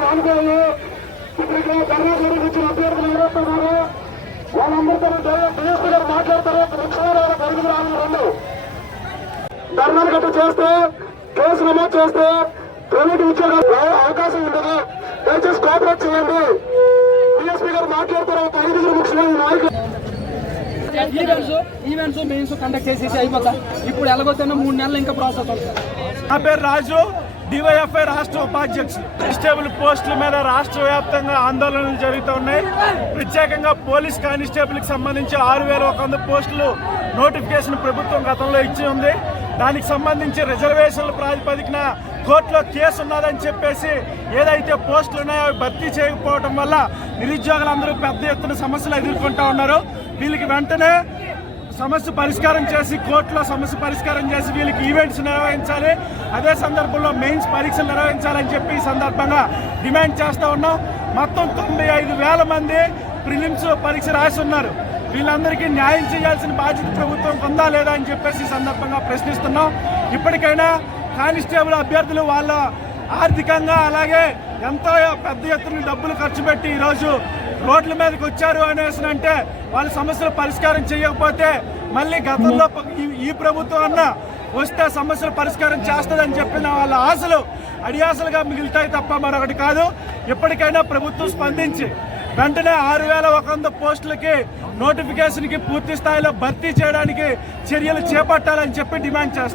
కానుకోవాలి. ఇప్పటికే ధర్నా జరిగించిన అభ్యర్థులు ఎవరున్నారు వాళ్ళందరితో డిఎస్పీ గారు మాట్లాడతారు. పరిమితి రాను ధర్నాలు గట్టు చేస్తే కేసు నమోదు చేస్తే ప్రైవేట్ ఉద్యోగాలు అవకాశం ఉండదు. దయచేసి కోఆపరేట్ చేయండి. డిఎస్పీ గారు మాట్లాడతారు. 5 ముఖ్యమైన నాయకులు ఈవెంట్స్ మెయిన్స్ కండక్ట్ చేసేసి అయిపోతా. ఇప్పుడు ఎలాగొచ్చినా 3 నెలలు ఇంకా ప్రాసెస్ అవుతుంది. నా పేరు రాజు, డివైఎఫ్ఐ రాష్ట్ర ఉపాధ్యక్షులు. కానిస్టేబుల్ పోస్టుల మీద రాష్ట్ర వ్యాప్తంగా ఆందోళనలు జరుగుతూ ఉన్నాయి. ప్రత్యేకంగా పోలీస్ కానిస్టేబుల్ కి సంబంధించి 6100 పోస్టులు నోటిఫికేషన్ ప్రభుత్వం గతంలో ఇచ్చి ఉంది. దానికి సంబంధించి రిజర్వేషన్ల ప్రాతిపదికన కోర్టులో కేసు ఉన్నదని చెప్పేసి ఏదైతే పోస్టులు ఉన్నాయో అవి భర్తీ చేయకపోవడం వల్ల నిరుద్యోగులందరూ పెద్ద ఎత్తున సమస్యలు ఎదుర్కొంటూ ఉన్నారు. వీళ్ళకి వెంటనే సమస్య పరిష్కారం చేసి కోర్టులో సమస్య పరిష్కారం చేసి వీళ్ళకి ఈవెంట్స్ నిర్వహించాలి. అదే సందర్భంలో మెయిన్స్ పరీక్షలు నిర్వహించాలని చెప్పి ఈ సందర్భంగా డిమాండ్ చేస్తూ ఉన్నాం. మొత్తం 95,000 మంది ప్రిలిమ్స్ పరీక్ష రాసి ఉన్నారు. వీళ్ళందరికీ న్యాయం చేయాల్సిన బాధ్యత ప్రభుత్వం ఉందా లేదా అని చెప్పేసి ఈ సందర్భంగా ప్రశ్నిస్తున్నాం. ఇప్పటికైనా కానిస్టేబుల్ అభ్యర్థులు వాళ్ళ ఆర్థికంగా అలాగే ఎంతో పెద్ద ఎత్తున డబ్బులు ఖర్చు పెట్టి ఈరోజు రోడ్ల మీదకి వచ్చారు అనేసి అంటే వాళ్ళ సమస్యలు పరిష్కారం చేయకపోతే మళ్ళీ గతంలో ఈ ప్రభుత్వం అన్నా వస్తే సమస్యలు పరిష్కారం చేస్తుందని చెప్పిన వాళ్ళ ఆశలు అడియాసలుగా మిగులుతాయి తప్ప మరొకటి కాదు. ఇప్పటికైనా ప్రభుత్వం స్పందించి వెంటనే 6100 పోస్టులకి నోటిఫికేషన్కి పూర్తి స్థాయిలో భర్తీ చేయడానికి చర్యలు చేపట్టాలని చెప్పి డిమాండ్ చేస్తారు.